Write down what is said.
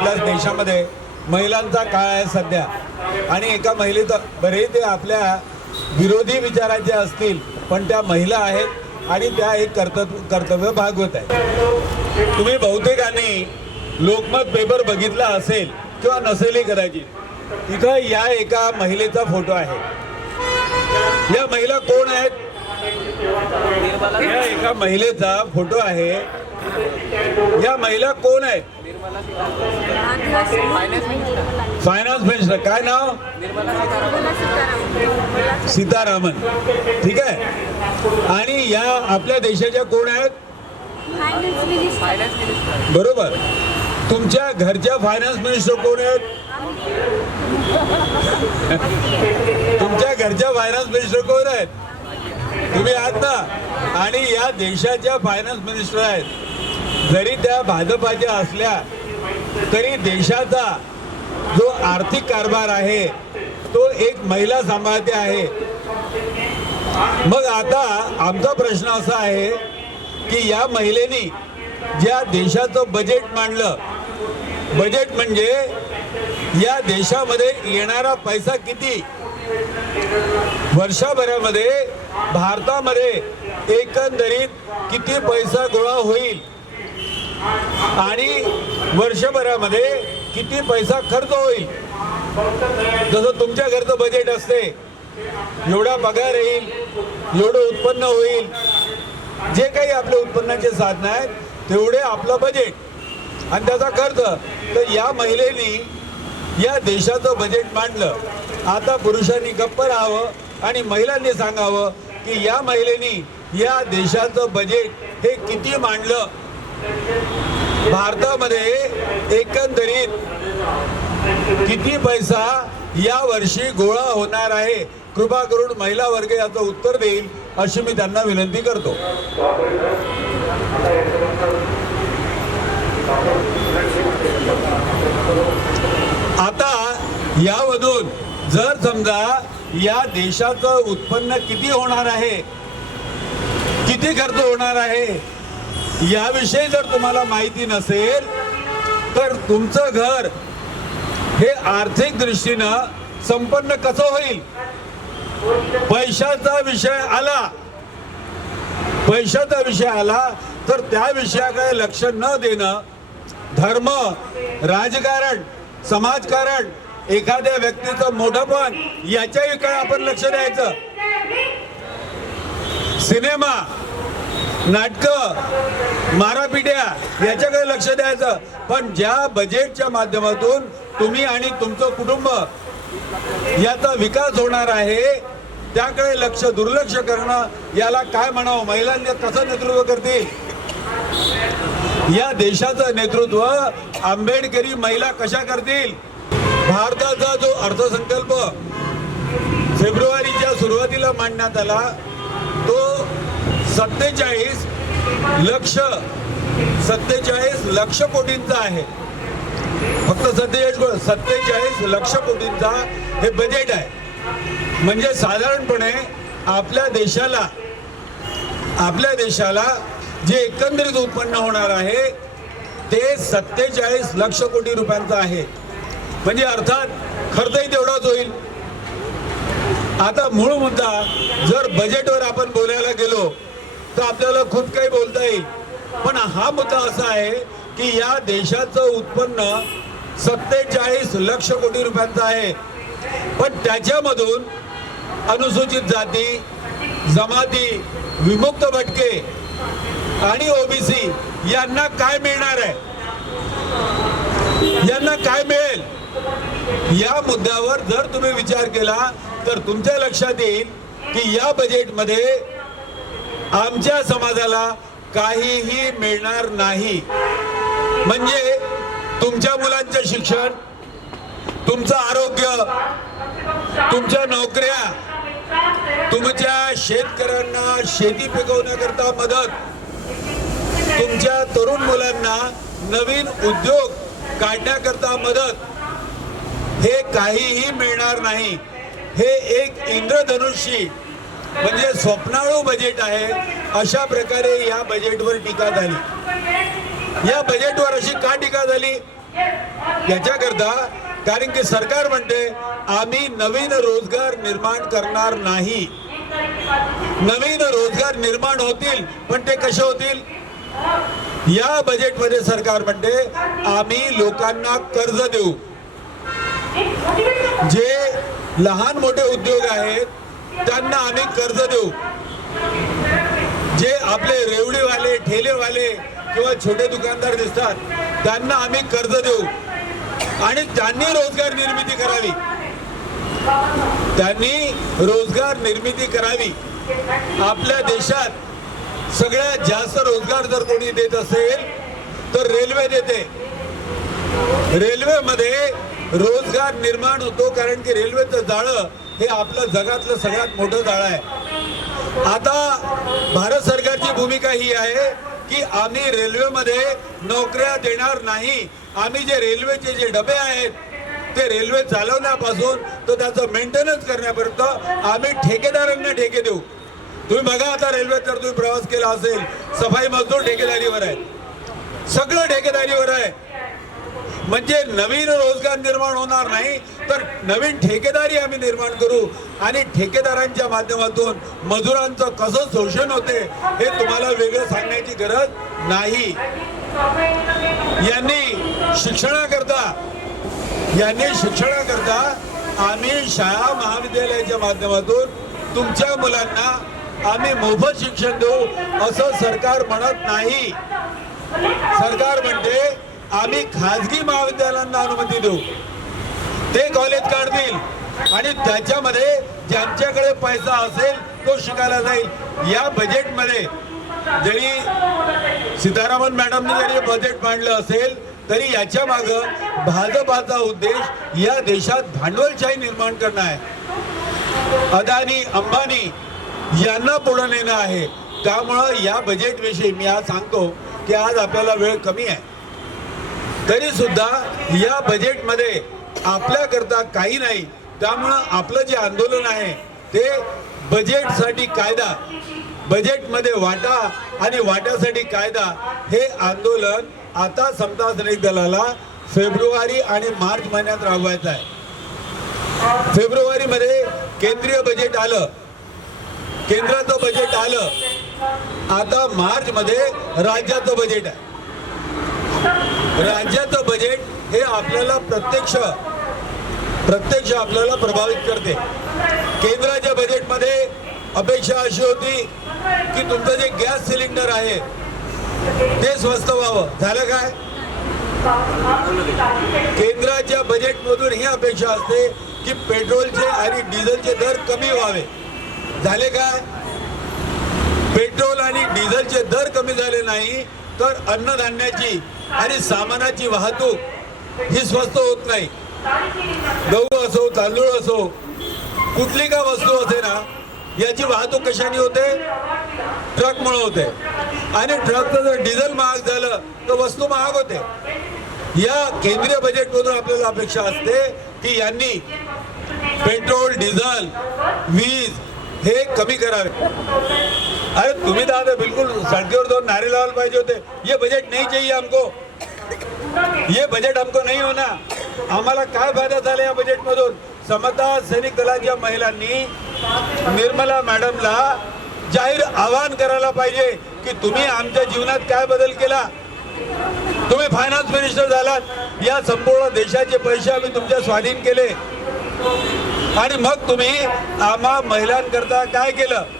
आपल्या देशामध्ये महिलांचा काळ आहे सध्या. आणि एका महिलेचं बरे ते आपल्या विरोधी विचाराचे असतील पण त्या महिला आहेत आणि त्या एक कर्तव्य कर्तव्य भागवत आहेत. तुम्ही बहुतेकांनी लोकमत पेपर बघितला असेल किंवा नसेलही करायची इथं या एका महिलेचा फोटो आहे. या महिला कोण आहेत? या एका महिलेचा फोटो आहे. या महिला कोण आहेत? फायनान्स मिनिस्टर काय नाव? सीतारामन. ठीक आहे? आणि या आपल्या देशाच्या कोण आहेत? बरोबर. तुमच्या घरच्या फायनान्स मिनिस्टर कोण आहेत? तुमच्या घरच्या फायनान्स मिनिस्टर कोण आहेत? तुम्ही आहात ना? आणि या देशाच्या फायनान्स मिनिस्टर आहेत. जरी त्या भाजपाच्या असल्या तरी देशाचा जो आर्थिक कारभार आहे तो एक महिला सांभाळते आहे. मग आता आमचा प्रश्न असा आहे की या महिलेनी ज्या देशाचं बजेट मांडलं बजेट म्हणजे या देशामध्ये येणारा पैसा किती? वर्षभरामध्ये भारतामध्ये एकंदरीत किती पैसा गोळा होईल? आणि वर्षभरामध्ये किती पैसा खर्च होईल? जसं तुमच्या घरचं बजेट असते एवढा पगार येईल एवढं उत्पन्न होईल. जे काही आपले उत्पन्नाचे साधनं आहेत तेवढे आपलं बजेट आणि त्याचा खर्च. तर या महिलेनी या देशाचं बजेट मांडलं. आता पुरुषांनी गप्प राहावं आणि महिलांनी सांगावं की या महिलेनी या देशाचं बजेट हे किती मांडलं? भारतामध्ये एकंदरीत किती पैसा या वर्षी गोळा होणार आहे? कृपा करून महिला वर्ग याचं उत्तर देईल अशी मी त्यांना विनंती करतो. आता यामधून जर समजा या देशाचं उत्पन्न किती होणार आहे? किती खर्च होणार आहे? याविषयी जर तुम्हाला माहिती नसेल तर तुमचं घर हे आर्थिक दृष्टीनं संपन्न कसं होईल? पैशाचा विषय आला पैशाचा विषय आला तर त्या विषयाकडे लक्ष न देणं धर्म राजकारण समाजकारण एखाद्या व्यक्तीचं मोठंपण याच्याकडे आपण लक्ष द्यायचं? सिनेमा नाटक मारापिट्या याच्याकडे लक्ष द्यायचं. पण ज्या बजेटच्या माध्यमातून तुम्ही आणि तुमचं कुटुंब याचा विकास होणार आहे त्याकडे लक्ष दुर्लक्ष करणं याला काय म्हणावं? महिलांनी कसं नेतृत्व करतील? या देशाचं नेतृत्व आंबेडकरी महिला कशा करतील? भारताचा जो अर्थसंकल्प फेब्रुवारीच्या सुरुवातीला मांडण्यात आला तो सत्तेचाळीस लक्ष सत्तेचाळीस लक्ष कोटींचा आहे. फक्त सत्तेचाळीस सत्तेचाळीस लक्ष कोटींचा हे बजेट आहे. म्हणजे साधारणपणे आपल्या देशाला आपल्या देशाला जे एकंदरीत उत्पन्न होणार आहे ते सत्तेचाळीस लक्ष कोटी रुपयांचं आहे. म्हणजे अर्थात खर्चही तेवढाच होईल. आता मूळ मुद्दा जर बजेटवर आपण बोलायला गेलो तर आपल्याला खूप काही बोलता येईल. पण हा मुद्दा असा आहे की या देशाचं उत्पन्न सत्तेचाळीस लक्ष कोटी रुपयांचं आहे. पण त्याच्यामधून अनुसूचित जाती जमाती विमुक्त भटके आणि ओबीसी यांना काय मिळणार आहे? यांना काय मिळेल? या मुद्द्यावर जर तुम्ही विचार केला तर तुमच्या लक्षात येईल की या बजेटमध्ये आमच्या समाजाला काहीही मिळणार नाही. म्हणजे तुमच्या मुलांचं शिक्षण तुमचं आरोग्य तुमच्या नोकऱ्या तुमच्या शेतकऱ्यांना शेती पिकवण्याकरता मदत तुमच्या तरुण मुलांना नवीन उद्योग काढण्याकरता मदत हे काहीही मिळणार नाही. हे एक इंद्रधनुष्य म्हणजे स्वप्नाळू बजेट आहे अशा प्रकारे या बजेटवर टीका झाली. या बजेटवर अशी का टीका झाली? याच्याकरता कारण की सरकार म्हणते आम्ही नवीन रोजगार निर्माण करणार नाही. नवीन रोजगार निर्माण होतील पण ते कसे होतील? या बजेटमध्ये सरकार म्हणते आम्ही लोकांना कर्ज देऊ. जे लहान मोठे उद्योग आहेत त्यांना आम्ही कर्ज देऊ. जे आपले रेवडीवाले ठेलेवाले किंवा छोटे दुकानदार दिसतात त्यांना आम्ही कर्ज देऊ. आणि त्यांनी रोजगार निर्मिती करावी. त्यांनी रोजगार निर्मिती करावी. आपल्या देशात सगळ्यात जास्त रोजगार जर कोणी देत असेल तर रेल्वे देते. रेल्वेमध्ये रोजगार निर्माण होतो कारण की रेल्वेचं जाळं हे आपलं जगातलं सगळ्यात मोठं जाळं आहे. आता भारत सरकारची भूमिका ही आहे की आम्ही रेल्वेमध्ये नोकऱ्या देणार नाही. आम्ही जे रेल्वेचे जे डबे आहेत ते रेल्वे चालवण्यापासून तर त्याचं मेंटेनन्स करण्यापर्यंत आम्ही ठेकेदारांना ठेके देऊ. तुम्ही बघा आता रेल्वेत जर तुम्ही प्रवास केला असेल सफाई मजदूर ठेकेदारीवर आहे. सगळं ठेकेदारीवर आहे. म्हणजे नवीन रोजगार निर्माण होणार नाही तर नवीन ठेकेदारी आम्ही निर्माण करू. आणि ठेकेदारांच्या माध्यमातून मजुरांचं कसं शोषण होते हे तुम्हाला वेगळं सांगण्याची गरज नाही. यांनी शिक्षणाकरता यांनी शिक्षणाकरता आम्ही शाळा महाविद्यालयाच्या माध्यमातून तुमच्या मुलांना आम्ही मोफत शिक्षण देऊ असं सरकार म्हणत नाही. सरकार म्हणते आम्ही खाजगी महाविद्यालयांना अनुमती देऊ. ते कॉलेज काढतील. आणि त्याच्यामध्ये ज्यांच्याकडे पैसा असेल तो शिकायला जाईल. या बजेटमध्ये जरी सीतारामन मॅडमने जरी बजेट मांडलं असेल तरी याच्या माग भाजपाचा उद्देश या देशात भांडवलशाही निर्माण करणं आहे. अदानी अंबानी यांना पुढे नेणं आहे. त्यामुळं या बजेटविषयी मी आज सांगतो की आज आपल्याला वेळ कमी आहे. तरी सुद्धा या बजेटमध्ये आपल्याकरता काही नाही. त्यामुळं आपलं जे आंदोलन आहे ते बजेटसाठी कायदा बजेटमध्ये वाटा आणि वाट्यासाठी कायदा हे आंदोलन आता समता सैनिक दलाला फेब्रुवारी आणि मार्च महिन्यात राबवायचं आहे. फेब्रुवारीमध्ये केंद्रीय बजेट आलं. केंद्राचं बजेट आलं. आता मार्चमध्ये राज्याचं बजेट आहे. राज्याचं बजेट हे आपल्याला प्रत्यक्ष प्रत्यक्ष आपल्याला प्रभावित करते. केंद्राच्या बजेटमध्ये अपेक्षा अशी होती की तुमचं जे गॅस सिलेंडर आहे ते स्वस्त व्हावं. झालं काय? केंद्राच्या बजेटमधून ही अपेक्षा असते की पेट्रोलचे आणि डिझेलचे दर कमी व्हावे. झाले काय? पेट्रोल आणि डिझेलचे दर कमी झाले नाही तर अन्नधान्याची आणि सामानाची वाहतूक ही स्वस्त होत नाही. गहू असो तांदूळ असो कुठली का वस्तू असे ना याची वाहतूक कशाने होते? ट्रकमुळे होते. आणि ट्रकचं जर डिझेल महाग झालं तर वस्तू महाग होते. या केंद्रीय बजेटमधून आपल्याला अपेक्षा असते की यांनी पेट्रोल डिझेल वीज हे कमी करावे. अरे तुम्ही दादा बिल्कुल सड़केवर दोन नारे लावायला पाहिजे होते. ये बजेट नहीं चाहिए हमको. ये बजेट हमको नहीं होना. आम्हाला काय फायदा झाला या बजेटमधून समता सैनिक दलाच्या महिलांनी निर्मला मॅडमला जाहीर आवाहन करायला पाहिजे की तुम्ही आमच्या जीवनात काय बदल केला? तुम्ही फायनान्स मिनिस्टर झालात. या संपूर्ण देशाचे पैसे आम्ही तुमच्या स्वाधीन केले. आणि मग तुम्ही आम्हा महिलांकरता काय केलं?